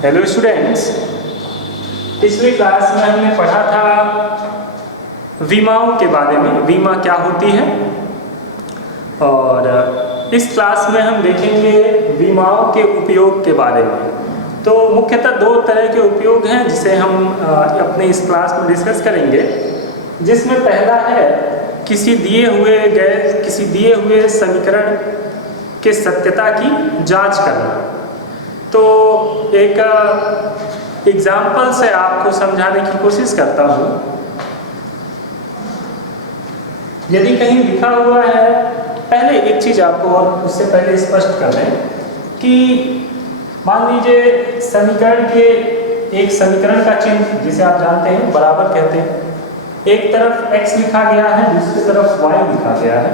Hello students, पिछली class में हमने पढ़ा था विमाओं के बारे में, विमा क्या होती है। और इस क्लास में हम देखेंगे विमाओं के उपयोग के बारे में। तो मुख्यतः दो तरह के उपयोग हैं जिसे हम अपने इस क्लास में डिस्कस करेंगे, जिसमें पहला है किसी दिए हुए समीकरण के सत्यता की जांच करना। तो एक एग्जाम्पल से आपको समझाने की कोशिश करता हूँ। यदि कहीं लिखा हुआ है, पहले एक चीज़ आपको और उससे पहले स्पष्ट कर दें कि मान लीजिए एक समीकरण का चिन्ह जिसे आप जानते हैं बराबर कहते हैं, एक तरफ x लिखा गया है, दूसरी तरफ y लिखा गया है।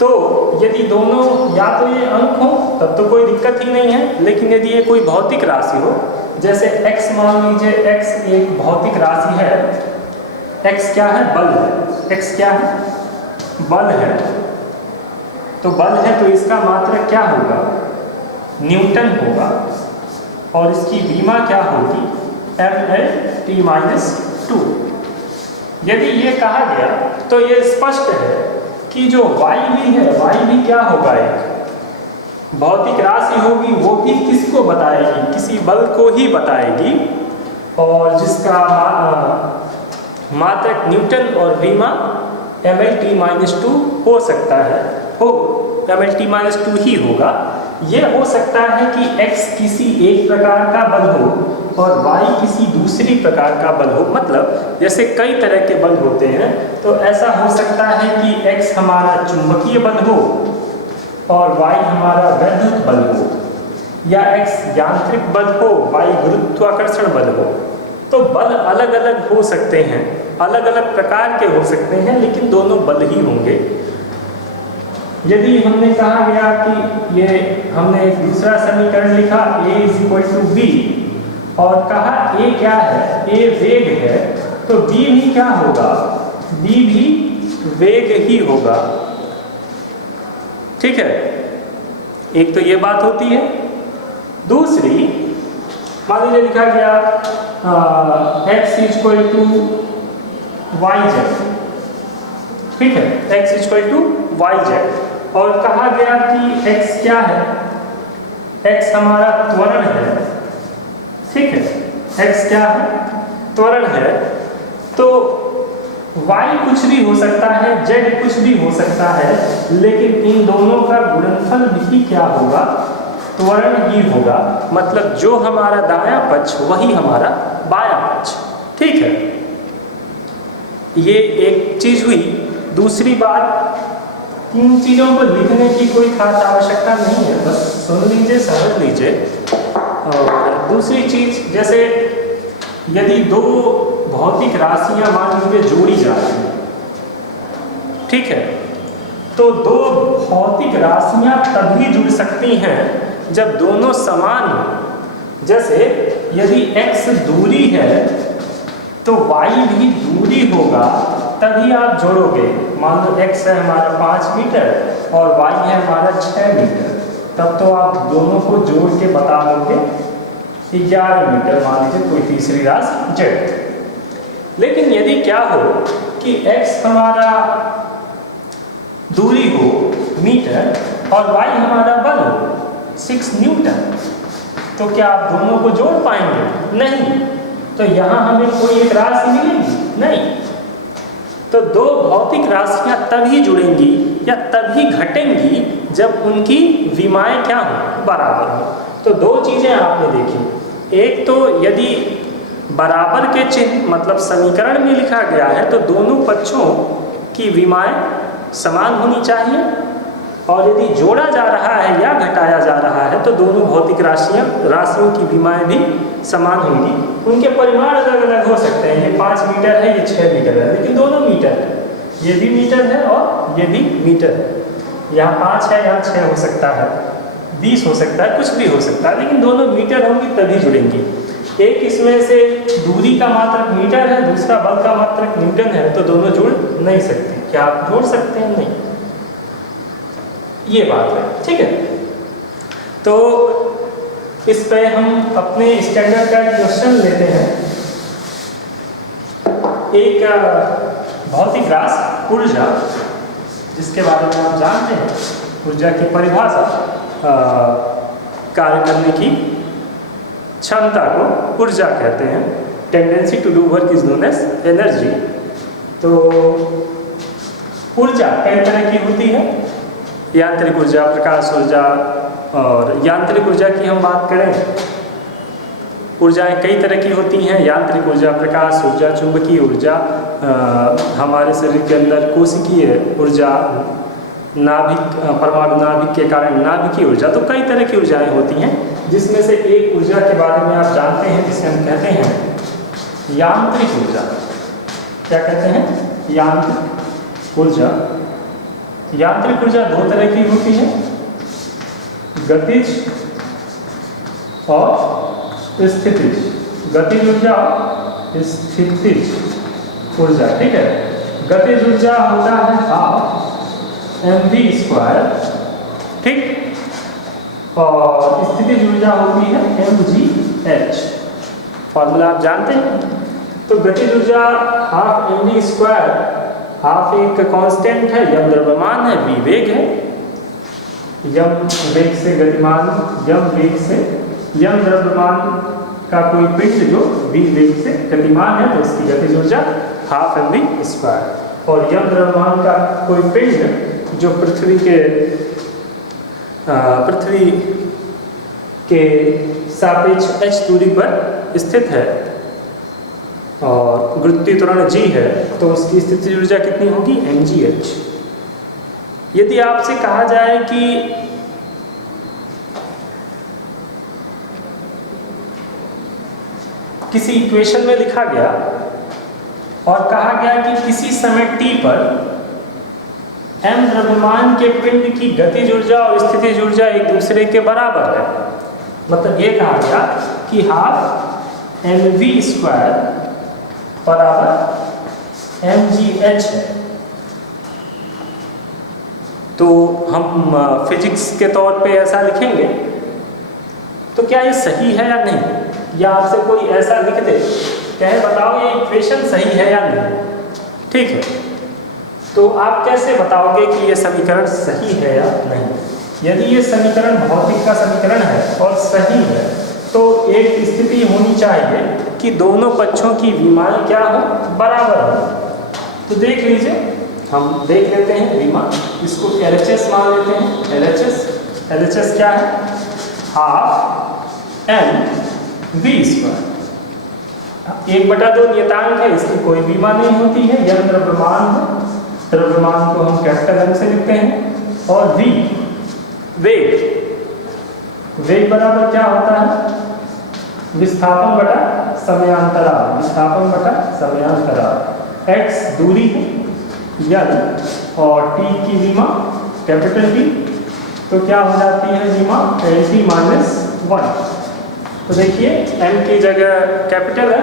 तो यदि दोनों या तो ये अंक हो तब तो कोई दिक्कत ही नहीं है, लेकिन यदि ये कोई भौतिक राशि हो, जैसे x मान लीजिए, x एक भौतिक राशि है, x क्या है? बल है। x क्या है? बल है। तो बल है तो इसका मात्रक क्या होगा? न्यूटन होगा। और इसकी विमा क्या होगी? mL/t-2। यदि ये कहा गया तो ये स्पष्ट है कि जो y भी है, y भी क्या होगा? एक भौतिक राशि होगी, वो भी किसको बताएगी? किसी बल को ही बताएगी, और जिसका मात्रक न्यूटन और विमा mL/t-2 हो सकता है, mL/t-2 ही होगा। ये हो सकता है कि x किसी एक प्रकार का बल हो और y किसी दूसरी प्रकार का बल हो। मतलब जैसे कई तरह के बल होते हैं, तो ऐसा हो सकता है कि x हमारा चुंबकीय बल हो और y हमारा वैद्युत बल हो, या x यांत्रिक बल हो, y गुरुत्वाकर्षण बल हो। तो बल अलग अलग हो सकते हैं, अलग अलग प्रकार के हो सकते हैं, लेकिन दोनों बल ही होंगे। यदि हमने कहा गया कि हमने एक दूसरा समीकरण लिखा a=b और कहा a क्या है? a वेग है, तो b भी क्या होगा? b भी वेग ही होगा। ठीक है, एक तो ये बात होती है। दूसरी, मान लीजिए लिखा गया x=yz। ठीक है, x=yz और कहा गया कि x क्या है? x हमारा त्वरण है। ठीक है, x क्या है? त्वरण है। तो y कुछ भी हो सकता है, z कुछ भी हो सकता है, लेकिन इन दोनों का गुणनफल भी क्या होगा? त्वरण ही होगा। मतलब जो हमारा दायां पक्ष वही हमारा बायां पक्ष। ठीक है, ये एक चीज हुई। दूसरी बात, इन चीज़ों को लिखने की कोई खास आवश्यकता नहीं है, बस सुन लीजिए, समझ लीजिए। और दूसरी चीज़, जैसे यदि दो भौतिक राशियां मान लीजिए जोड़ी जा रही हैं, ठीक है, तो दो भौतिक राशियां तभी जुड़ सकती हैं जब दोनों समान हो। जैसे यदि x दूरी है तो y भी दूरी होगा, तभी आप जोड़ोगे। मान लो x है हमारा 5 मीटर और y है हमारा 6 मीटर, तब तो आप दोनों को जोड़ के बता दोगे 11 मीटर, मान लीजिए कोई तीसरी राशि z। लेकिन यदि क्या हो कि x हमारा दूरी हो मीटर और y हमारा बल हो 6 न्यूटन, तो क्या आप दोनों को जोड़ पाएंगे? नहीं। तो यहाँ हमें कोई एक राशि मिलेगी? नहीं। तो दो भौतिक राशियां तभी जुड़ेंगी या तभी घटेंगी जब उनकी विमाएं क्या हो? बराबर हो। तो दो चीजें आपने देखी। एक तो यदि बराबर के चिन्ह मतलब समीकरण में लिखा गया है तो दोनों पक्षों की विमाएं समान होनी चाहिए, और यदि जोड़ा जा रहा है या घटाया जा रहा है तो दोनों भौतिक राशियों की विमाएं भी समान होंगी। उनके परिमाण अलग अलग हो सकते हैं, ये 5 मीटर है, ये 6 मीटर है, लेकिन दोनों मीटर है। ये भी मीटर है और ये भी मीटर है। यहाँ 5 है, यहाँ 6 हो सकता है, 20 हो सकता है, कुछ भी हो सकता है, लेकिन दोनों मीटर होंगी तभी जुड़ेंगी। एक इसमें से दूरी का मात्रक मीटर है, दूसरा बल का मात्रक न्यूटन है, तो दोनों जुड़ नहीं सकते। क्या आप जोड़ सकते हैं? नहीं। ये बात है। ठीक है, तो इस पे हम अपने स्टैंडर्ड का क्वेश्चन लेते हैं। एक बहुत ही ग्रास ऊर्जा, जिसके बारे में आप जानते हैं, ऊर्जा की परिभाषा कार्य करने की क्षमता को ऊर्जा कहते हैं। Tendency to do work is known as energy. तो ऊर्जा कई तरह की होती है, यांत्रिक ऊर्जा, प्रकाश ऊर्जा। और यांत्रिक ऊर्जा की हम बात करें, ऊर्जाएं कई तरह की होती हैं। यांत्रिक ऊर्जा, प्रकाश ऊर्जा, चुंबकीय ऊर्जा, हमारे शरीर के अंदर कोशिकीय ऊर्जा, नाभिक, परमाणु नाभिक के कारण नाभिकीय ऊर्जा। तो कई तरह की ऊर्जाएं होती हैं, जिसमें से एक ऊर्जा के बारे में आप जानते हैं, जिसे हम कहते हैं यांत्रिक ऊर्जा। क्या कहते हैं? यांत्रिक ऊर्जा। यांत्रिक ऊर्जा दो तरह की होती है, गतिज और स्थितिज। गतिज ऊर्जा और स्थितिज ऊर्जा। ठीक है, गतिज ऊर्जा होता है हाफ mv², ठीक, और स्थितिज ऊर्जा होती है mgh। फॉर्मूला आप जानते हैं। तो गतिज ऊर्जा हाफ mv², हाफ एक कांस्टेंट है, यम द्रव्यमान है, v वेग है। यम वेग से गतिमान, यम वेग से यम द्रव्यमान का कोई पिंड जो v वेग से गतिमान है, तो उसकी गतिज ऊर्जा हाफ mv²। और यम द्रव्यमान का कोई पिंड जो पृथ्वी के सापेक्ष h दूरी पर स्थित है और गुरुत्वीय त्वरण g है, तो उसकी स्थितिज ऊर्जा कितनी होगी? mgh। यदि आपसे कहा जाए कि किसी इक्वेशन में लिखा गया और कहा गया कि किसी समय t पर m द्रव्यमान के पिंड की गतिज ऊर्जा और स्थितिज ऊर्जा एक दूसरे के बराबर है, मतलब ये कहा गया कि हाफ mv² बराबर mgh है, तो हम फिजिक्स के तौर पे ऐसा लिखेंगे। तो क्या ये सही है या नहीं? या आपसे कोई ऐसा लिख दे, कहे बताओ ये इक्वेशन सही है या नहीं, ठीक है, तो आप कैसे बताओगे कि ये समीकरण सही है या नहीं? यदि ये समीकरण भौतिक का समीकरण है और सही है, तो एक स्थिति होनी चाहिए कि दोनों पक्षों की विमाएं क्या हो? बराबर हो। तो देख लीजिए, हम देख लेते हैं विमा, इसको LHS मान लेते हैं। LHS क्या है? Half mv²। 1/2 नियतांक है, इसकी कोई विमा नहीं होती है, यह द्रव्यमान है, द्रव्यमान को हम कैपिटल M से लिखते हैं। और v वेग बराबर क्या होता है? विस्थापन बटा समयांतराल, विस्थापन बटा समयांतराल। x दूरी है, L, और t की विमा कैपिटल T, तो क्या हो जाती है विमा? LT-1। तो देखिए m की जगह कैपिटल है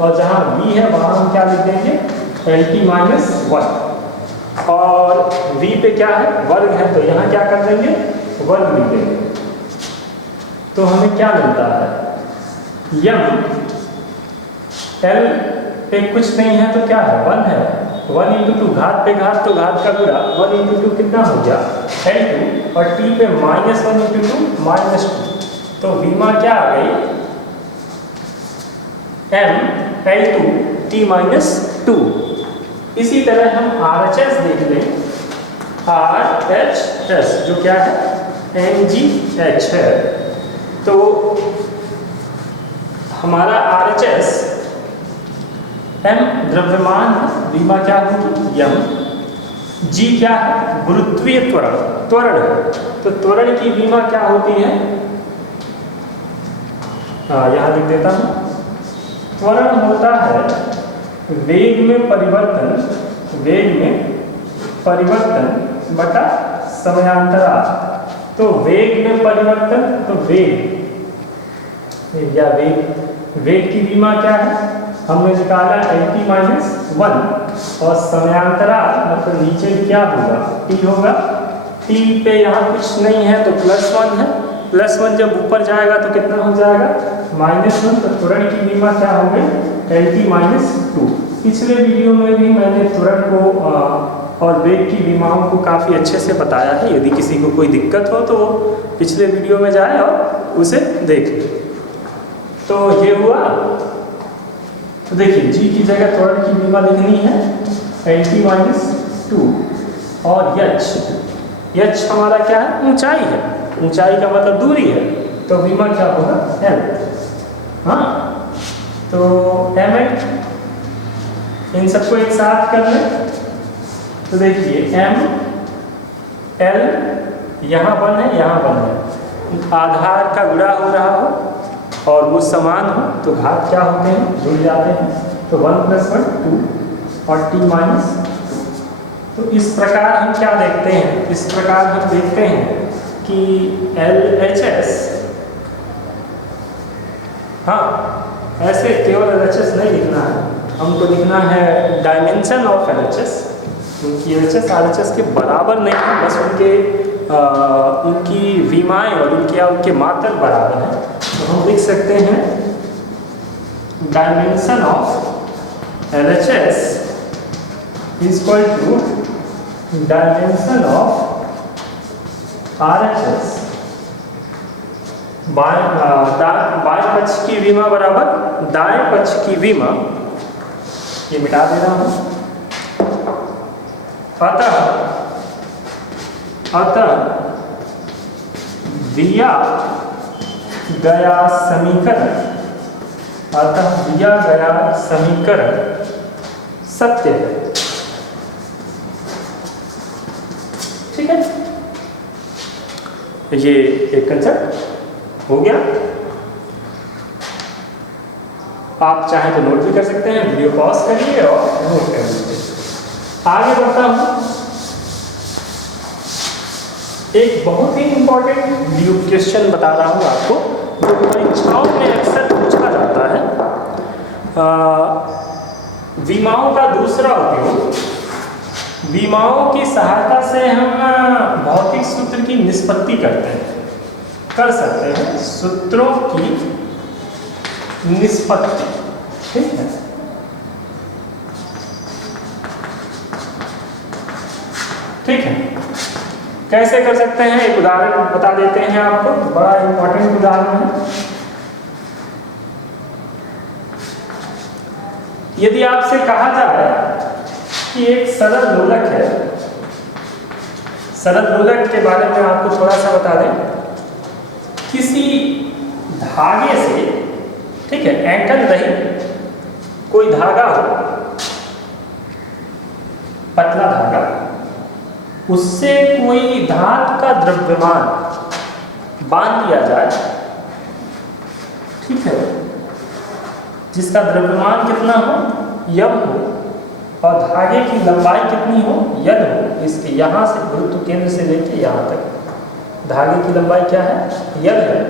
और जहाँ v है वहाँ हम क्या लिख देंगे? LT-1। और v पे क्या है? वर्ग है, तो यहाँ क्या कर देंगे? वर्ग लिख देंगे। तो हमें क्या मिलता है? यम L पे कुछ नहीं है तो क्या है? 1 है। 1 × 2, घात पे घात तो घात का गुणा, 1 × 2 कितना हो गया? L2। और t पे -1 × 2 -2, तो विमा क्या आ गई? m L2t-2। इसी तरह हम RHS देख लें, RHS जो क्या है? mgh है। तो हमारा RHS m द्रव्यमान है, विमा क्या होगी? m। g क्या है? गुरुत्वीय त्वरण है, तो त्वरण की विमा क्या होती है? यहाँ लिख देता हूँ। त्वरण होता है वेग में परिवर्तन बटा समयांतराल। तो वेग में परिवर्तन, तो वेग की विमा क्या है? हमने निकाला LT-1 और समयांतराल मतलब नीचे क्या होगा? t होगा। t पे यहाँ कुछ नहीं है तो +1 है, +1 जब ऊपर जाएगा तो कितना हो जाएगा -1, तो त्वरण की विमा क्या हो गई LT-2। पिछले वीडियो में भी मैंने त्वरण को और वेग की विमाओं को काफ़ी अच्छे से बताया है। यदि किसी को कोई दिक्कत हो तो वो पिछले वीडियो में जाए और उसे देख ले। तो ये हुआ। तो देखिए g की जगह त्वरण की विमा लिखनी है LT-2 और h हमारा क्या है ऊंचाई है, ऊंचाई का मतलब दूरी है, तो विमा क्या होगा l। हाँ, तो mn इन सबको एक साथ कर लें तो देखिए m l यहाँ 1 है, यहाँ 1 है, आधार का गुणा हो रहा हो और वो समान हो तो घात क्या होते हैं जुड़ जाते हैं, तो 1 + 1 2 और t-2। तो इस प्रकार हम क्या देखते हैं, इस प्रकार हम देखते हैं कि LHS, हाँ ऐसे केवल LHS नहीं लिखना है, हमको लिखना है डायमेंशन ऑफ LHS, क्योंकि LHS RHS के बराबर नहीं है, बस उनकी विमाएँ और उनके मात्रक बराबर हैं। तो हम लिख सकते हैं dimension of LHS is equal to dimension of RHS। बाएं पक्ष की विमा बराबर दाएं पक्ष की विमा, ये मिटा दे रहा हूं। अतः दिया गया समीकरण सत्य है। ठीक है, ये एक कंसेप्ट हो गया। आप चाहें तो नोट भी कर सकते हैं, वीडियो पॉज करिए और नोट कर लीजिए। आगे बढ़ता हूं, एक बहुत ही इंपॉर्टेंट वीडियो क्वेश्चन बता रहा हूं आपको, जो परीक्षाओं में अक्सर पूछा जाता है। विमाओं का दूसरा उपयोग, विमाओं की सहायता से हम भौतिक सूत्र की निष्पत्ति कर सकते हैं, सूत्रों की निष्पत्ति। ठीक है, ठीक है, कैसे कर सकते हैं एक उदाहरण बता देते हैं आपको, बड़ा इंपॉर्टेंट उदाहरण है। यदि आपसे कहा जाए कि एक सरल लोलक है, सरल लोलक के बारे में आपको थोड़ा सा बता दें, किसी धागे से, ठीक है, एंकल रही कोई धागा हो, पतला धागा, उससे कोई धातु का द्रव्यमान बांध दिया जाए, ठीक है, जिसका द्रव्यमान कितना हो यम हो और धागे की लंबाई कितनी हो यद हो। इसके यहाँ से गुरुत्व केंद्र से लेकर यहाँ तक धागे की लंबाई क्या है यद है।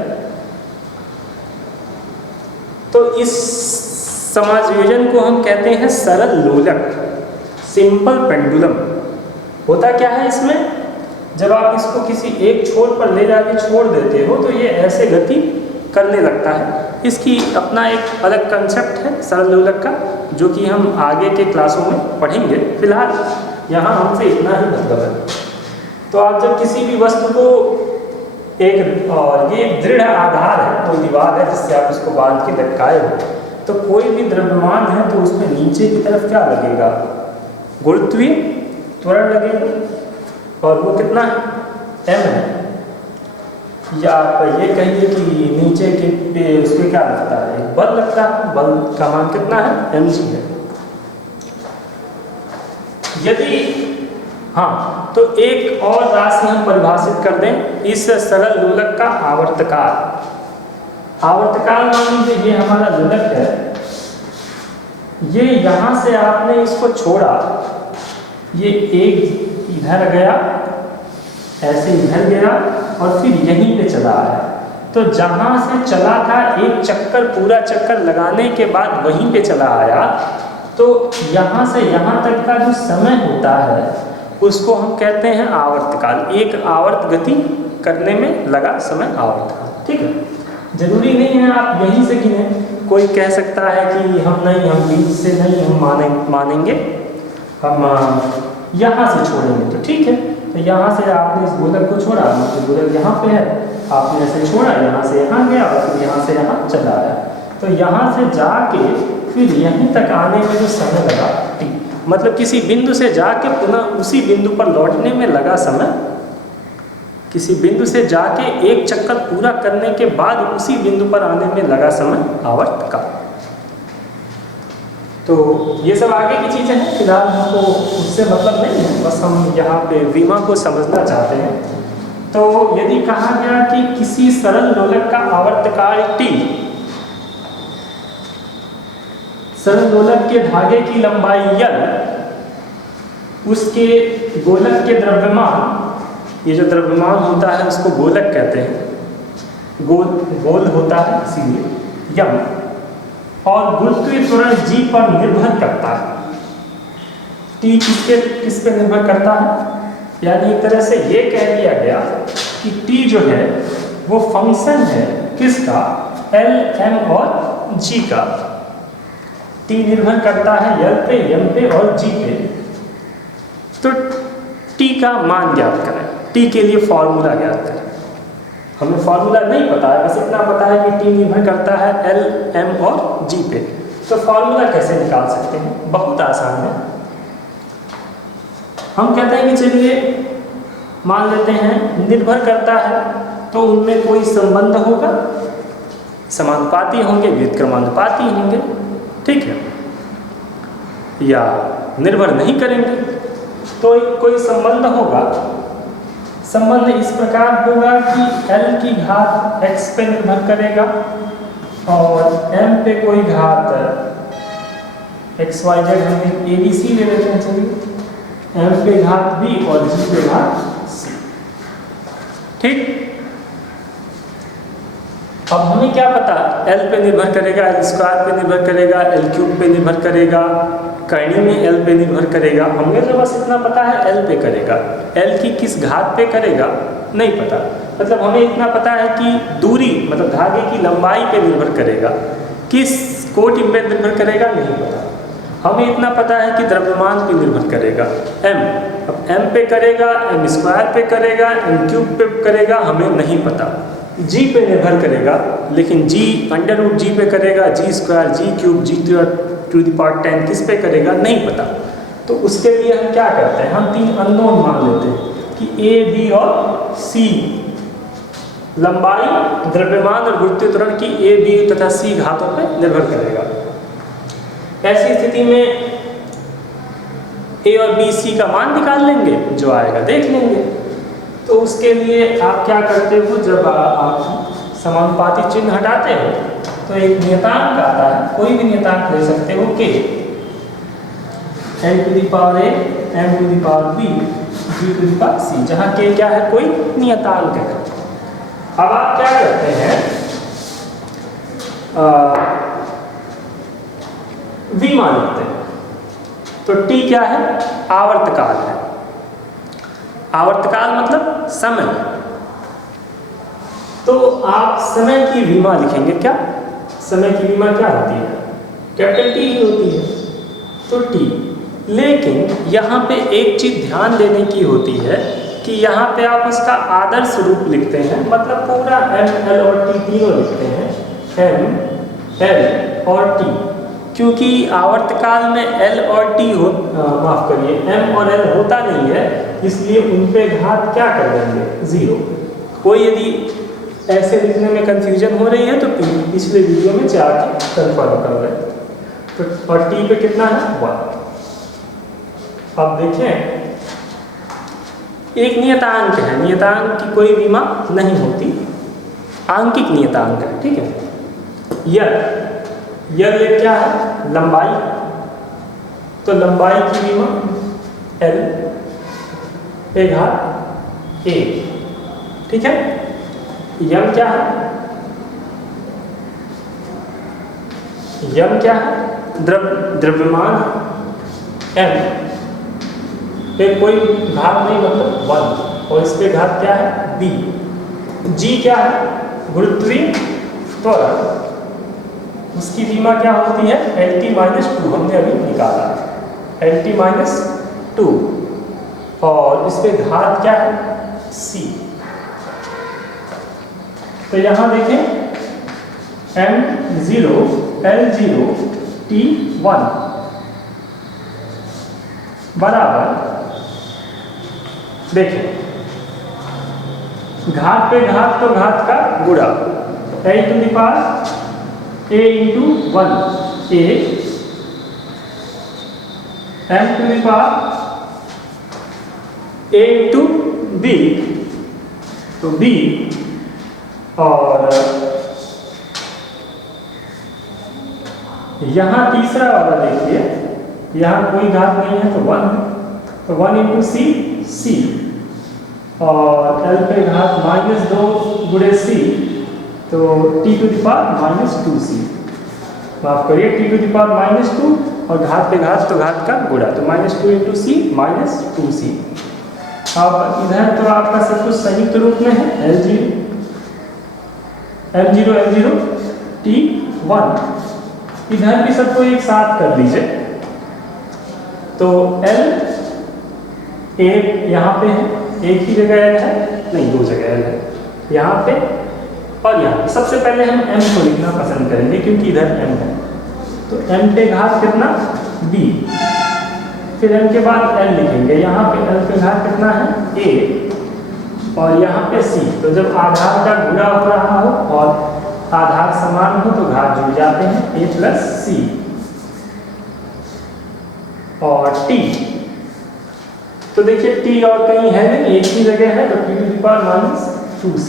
तो इस समायोजन को हम कहते हैं सरल लोलक, सिंपल पेंडुलम। होता क्या है इसमें, जब आप इसको किसी एक छोर पर ले जाके छोड़ देते हो तो ये ऐसे गति करने लगता है। इसकी अपना एक अलग कंसेप्ट है सरल लोलक का, जो कि हम आगे के क्लासों में पढ़ेंगे। फिलहाल यहाँ हमसे इतना ही मतलब है। तो आप जब किसी भी वस्तु को एक, और ये एक दृढ़ आधार है, कोई दीवार है जिससे आप इसको बांध के लटकाए हो, तो कोई भी द्रव्यमान है तो उसमें नीचे की तरफ क्या लगेगा, गुरुत्वीय त्वरण लगेगा, और वो कितना है m है। या आप ये कहिए कि नीचे के पे उसमें क्या लगता है, एक बल लगता है, बल का मान कितना है mg है। यदि हाँ, तो एक और राशि हम परिभाषित कर दें इस सरल लोलक का आवर्तकाल। आवर्तकाल मान लीजिए ये हमारा लोलक है, ये यहाँ से आपने इसको छोड़ा, ये एक इधर गया, ऐसे इधर गया और फिर यहीं पे चला आया। तो जहाँ से चला था एक चक्कर, पूरा चक्कर लगाने के बाद वहीं पे चला आया, तो यहाँ से यहाँ तक का जो समय होता है उसको हम कहते हैं आवर्तकाल। एक आवर्त गति करने में लगा समय आवर्त काल। ठीक है, जरूरी नहीं है आप यहीं से गिने। कोई कह सकता है कि हम नहीं, हम बीच से नहीं हम मानेंगे, हम यहाँ से छोड़ेंगे। तो ठीक है, तो यहाँ से आपने इस गोलक को छोड़ा, तो गोलक यहाँ पे है, आपने ऐसे छोड़ा, यहाँ से यहाँ गया और फिर यहाँ से यहाँ चला आया। तो यहाँ से जाके फिर यहीं तक आने में जो समय लगा t, मतलब किसी बिंदु से जाके पुनः उसी बिंदु पर लौटने में लगा समय, किसी बिंदु से जाके एक चक्कर पूरा करने के बाद उसी बिंदु पर आने में लगा समय आवर्त काल। तो ये सब आगे की चीज़ें हैं, फिलहाल हमको उससे मतलब नहीं है, बस हम यहाँ पे विमा को समझना चाहते हैं। तो यदि कहा गया कि किसी सरल लोलक का आवर्तकाल t, सरल लोलक के धागे की लंबाई L, उसके गोलक के द्रव्यमान, ये जो द्रव्यमान होता है उसको गोलक कहते हैं, गोल होता है इसीलिए यम, और गुरुत्वीय त्वरण g पर निर्भर करता है। t किस पे निर्भर करता है? यानी एक तरह से ये कह दिया गया कि t जो है वो फंक्शन है किसका? L, m और g का। t निर्भर करता है L पे, m पे और g पे। तो t का मान ज्ञात करें, t के लिए फॉर्मूला ज्ञात करें। हमें फॉर्मूला नहीं पता है, बस इतना पता है कि t निर्भर करता है L, m और g पे। तो फॉर्मूला कैसे निकाल सकते हैं? बहुत आसान है। हम कहते हैं कि चलिए मान लेते हैं निर्भर करता है, तो उनमें कोई संबंध होगा, समानुपाती होंगे, व्युत्क्रमानुपाती होंगे। ठीक है, या निर्भर नहीं करेंगे तो कोई संबंध होगा। संबंध इस प्रकार होगा कि L की घात x पे निर्भर करेगा और m पे कोई घात x, y, z, हम ABC ले लेते हैं, चलिए m पे घात b और g पे घात c। ठीक, अब हमें क्या पता, L पे निर्भर करेगा, L स्क्वायर पे निर्भर करेगा, L क्यूब पे निर्भर करेगा, करनी में L पे निर्भर करेगा। हमें तो बस इतना पता है L पे करेगा, L की किस घात पे करेगा नहीं पता। मतलब हमें इतना पता है कि दूरी, मतलब धागे की लंबाई पे निर्भर करेगा, किस कोटि पे निर्भर करेगा नहीं पता। हमें इतना पता है कि द्रव्यमान पे निर्भर करेगा m, अब m पे करेगा, m स्क्वायर पे करेगा, m क्यूब पे करेगा, हमें नहीं पता। g पे निर्भर करेगा, लेकिन g अंडर रूट g पे करेगा, g square, g cube, g to the power 10 किस पे करेगा नहीं पता। तो उसके लिए हम क्या करते हैं, हम 3 अननोन मान लेते हैं कि a, b और c लंबाई, द्रव्यमान और गुरुत्वीय त्वरण की a, b तथा c घातों पे निर्भर करेगा। ऐसी स्थिति में a और b, c का मान निकाल लेंगे, जो आएगा देख लेंगे। तो उसके लिए आप क्या करते हो, जब आप समानुपाती चिन्ह हटाते हो तो एक नियतांक आता है, कोई भी नियतांक ले सकते हो k, m to the power a, m to the power b, g to the power c, जहाँ k क्या है, कोई नियतांक है। अब आप क्या करते हैं, v मान लेते हैं। तो t क्या है, आवर्तकाल है। आवर्तकाल मतलब समय। तो आप समय की विमा लिखेंगे, क्या समय की विमा क्या होती है, कैपिटल T ही होती है, तो T। लेकिन यहाँ पे एक चीज ध्यान देने की होती है कि यहाँ पे आप उसका आदर्श रूप लिखते हैं, मतलब पूरा m, l और t तीनों लिखते हैं, m, l और t, क्योंकि आवर्तकाल में l और t हो, माफ करिए, m और l होता नहीं है, इसलिए उन पे घात क्या कर देंगे, 0। कोई यदि ऐसे लिखने में कंफ्यूजन हो रही है तो पिछले वीडियो में जाके कंफर्म कर लें। तो और t पे कितना है, 1। अब देखें, एक नियतांक है, नियतांक की कोई विमा नहीं होती, आंकिक नियतांक है। ठीक है, यह क्या है, लंबाई, तो लंबाई की विमा L पे घात a। ठीक है, यम क्या है, यम क्या है, द्रव्यमान m पे कोई घात नहीं, मतलब 1, और इस पे घात क्या है, b। जी क्या है? गुरुत्वीय त्वरण, उसकी विमा क्या होती है? LT-2, हमने अभी निकाला LT-2, और इस पे घात क्या है? C। तो यहाँ देखें M0 L0 T1 बराबर, देखें घात पे घात तो घात का गुणा, A into 1 A, M to the power A into B, तो B, और यहाँ तीसरा वाला देखिए, यहाँ कोई घात नहीं है तो 1, तो 1 into C, और L पे घात -2 गुणे C, तो T to the power -2C, माफ करिए T to the power -2, और घात पे घात तो घात का गुणा, तो -2 into C -2C। अब इधर तो आपका सब कुछ संयुक्त रूप में है, M0 T1, इधर भी सबको एक साथ कर दीजिए, तो L एक यहाँ पे है, एक ही जगह L है, नहीं दो जगह L है, यहाँ पे और यहाँ पे। सबसे पहले हम M को लिखना पसंद करेंगे क्योंकि इधर M है, तो M पे घात कितना? B, फिर M के बाद L लिखेंगे, यहाँ पे L पे घात कितना है? A, और यहाँ पे C। तो जब आधार का गुणा हो रहा हो और आधार समान हो तो घात जुड़ जाते हैं, A प्लस C, और T, तो देखिए T और कहीं है नहीं, एक ही जगह है, तो T to the power -2C।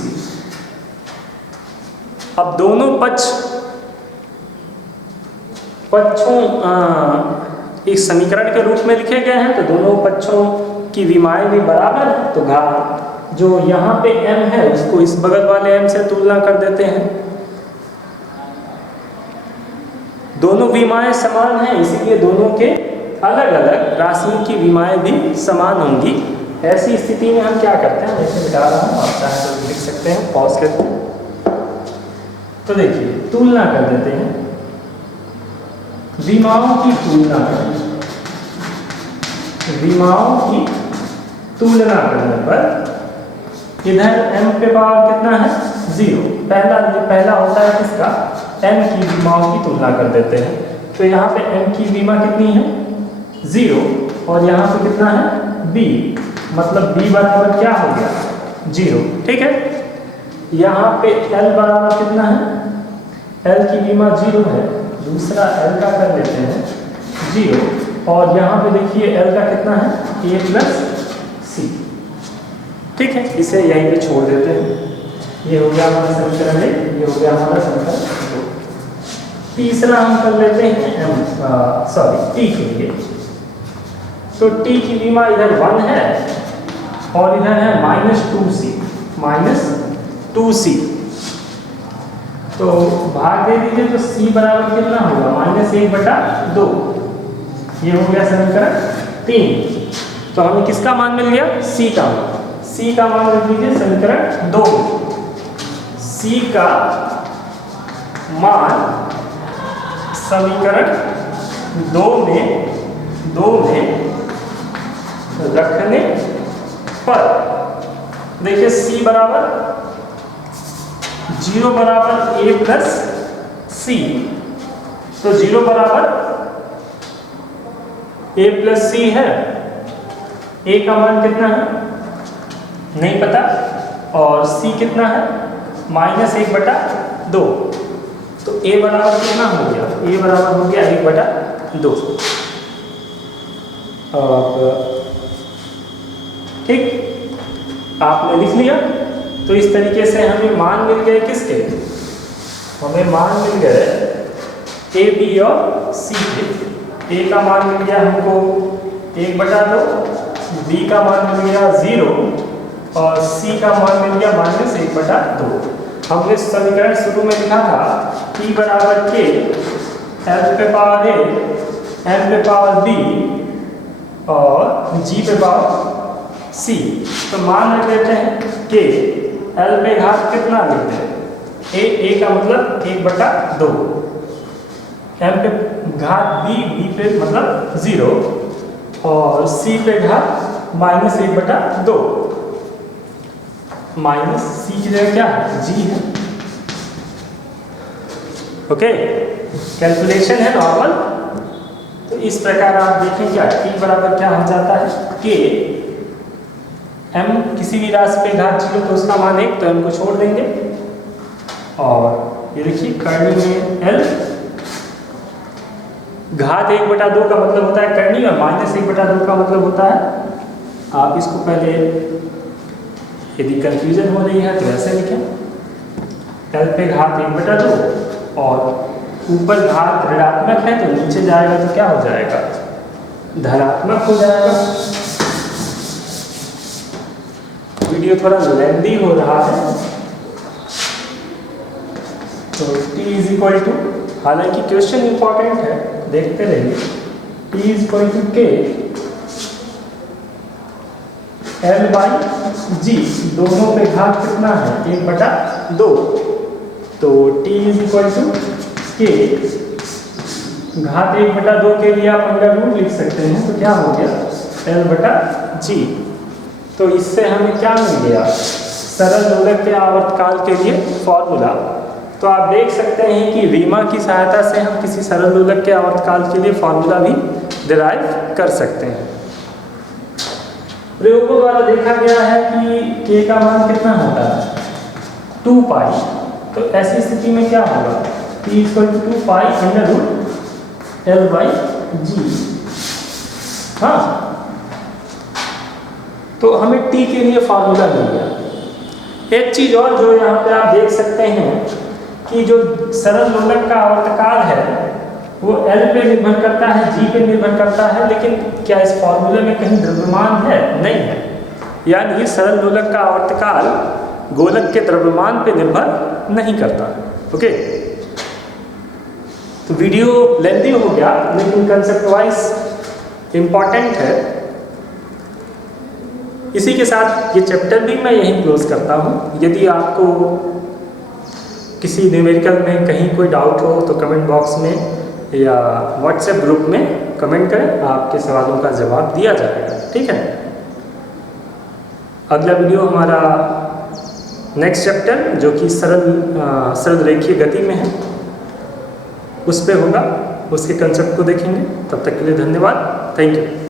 अब दोनों पक्षों इस समीकरण के रूप में लिखे गए हैं, तो दोनों पक्षों की विमाएं भी बराबर है, तो घात जो यहाँ पे M है उसको इस बगल वाले M से तुलना कर देते हैं। दोनों विमाएं समान हैं, इसीलिए दोनों के अलग अलग राशियों की विमाएं भी समान होंगी। ऐसी स्थिति में हम क्या करते हैं, ऐसे मिटा रहा हूँ, आप चाहें तो लिख सकते हैं, पॉज करके। तो देखिए तुलना कर देते हैं, विमाओं की तुलना करें, विमाओं की तुलना करने पर इधर M पे पावर कितना है? 0, पहला होता है किसका? M की विमाओं की तुलना कर देते हैं, तो यहाँ पे M की विमा कितनी है? 0, और यहाँ पे कितना है? B, मतलब B बराबर क्या हो गया? 0, ठीक है। यहाँ पे L बराबर कितना है? L की विमा 0 है, दूसरा L का कर लेते हैं 0, और यहाँ पे देखिए L का कितना है? A प्लस C, ठीक है, इसे यहीं पे छोड़ देते हैं। ये हो गया हमारा समीकरण 1, ये हो गया हमारा समीकरण 2। तीसरा हम कर लेते हैं T के लिए, तो T की विमा इधर 1 है और इधर है -2C, तो भाग दे दीजिए, तो C बराबर कितना होगा? -1/2, ये हो गया समीकरण 3। तो हमें किसका मान मिल गया? C का मान। C का मान लिख लीजिए समीकरण 2, C का मान समीकरण 2 में रखने पर देखिए C बराबर 0 बराबर A प्लस C, तो 0 बराबर A प्लस C है, A का मान कितना है? नहीं पता, और C कितना है? -1/2, तो A बराबर कितना हो गया? A बराबर हो गया 1/2। ठीक, आपने लिख लिया। तो इस तरीके से हमें मान मिल गए किसके? हमें मान मिल गए A, B और C के। A का मान मिल गया हमको 1/2, B का मान मिल गया 0, और C का मान मिल गया -1/2। हमने समीकरण शुरू में लिखा था P बराबर K, L पे पावर A, M पे पावर B और G पे पावर C। तो मान रख लेते हैं K, L पे घात कितना लिखते हैं? A का मतलब 1/2, M पे घात B पे मतलब 0 और C पे घात -1/2। माइनस C की जगह क्या है? G है। ओके, कैलकुलेशन है नॉर्मल। तो इस प्रकार आप देखें क्या T बराबर क्या हो जाता है? K M किसी भी राशि पे घात 0 तो उसका मान 1, तो M को छोड़ देंगे। और ये देखिए करनी में L घात 1/2 का मतलब होता है करनी और -1/2 का मतलब होता है, आप इसको पहले यदि कंफ्यूजन हो रही है तो ऐसे लिखें, L पे घात 1/2 और ऊपर घात ऋणात्मक है तो नीचे जाएगा तो क्या हो जाएगा? धनात्मक हो जाएगा। वीडियो थोड़ा लेंदी हो रहा है तो T इज इक्वल टू, हालांकि क्वेश्चन इंपॉर्टेंट है, देखते रहिए। T is equal to K L/G, दोनों पे घात कितना है? 1/2। तो T is equal to K घात 1/2 के लिए आप √ लिख सकते हैं, तो क्या हो गया? L/G। तो इससे हमें क्या मिल गया? सरल दोलक के आवर्तकाल के लिए फॉर्मूला। तो आप देख सकते हैं कि रीमा की सहायता से हम किसी सरल दोलक के आवर्तकाल के लिए फॉर्मूला भी डिराइव कर सकते हैं। प्रयोगों द्वारा देखा गया है कि K का मान कितना होता है? 2π। तो ऐसी स्थिति में क्या होगा? T = 2π √L/G। हाँ, तो हमें T के लिए फॉर्मूला मिल गया। एक चीज और जो यहाँ पे आप देख सकते हैं कि जो सरल दोलक का आवर्तकाल है वो L पे निर्भर करता है, G पे निर्भर करता है, लेकिन क्या इस फॉर्मूले में कहीं द्रव्यमान है? नहीं है। यानी सरल दोलक का आवर्तकाल गोलक के द्रव्यमान पे निर्भर नहीं करता। ओके, तो वीडियो लेंदी हो गया लेकिन कंसेप्ट वाइज इंपॉर्टेंट है। इसी के साथ ये चैप्टर भी मैं यहीं क्लोज करता हूँ। यदि आपको किसी न्यूमेरिकल में कहीं कोई डाउट हो तो कमेंट बॉक्स में या व्हाट्सएप ग्रुप में कमेंट करें, आपके सवालों का जवाब दिया जाएगा। ठीक है, अगला वीडियो हमारा नेक्स्ट चैप्टर जो कि सरल रेखीय गति में है उस पे होगा, उसके कंसेप्ट को देखेंगे। तब तक के लिए धन्यवाद, थैंक यू।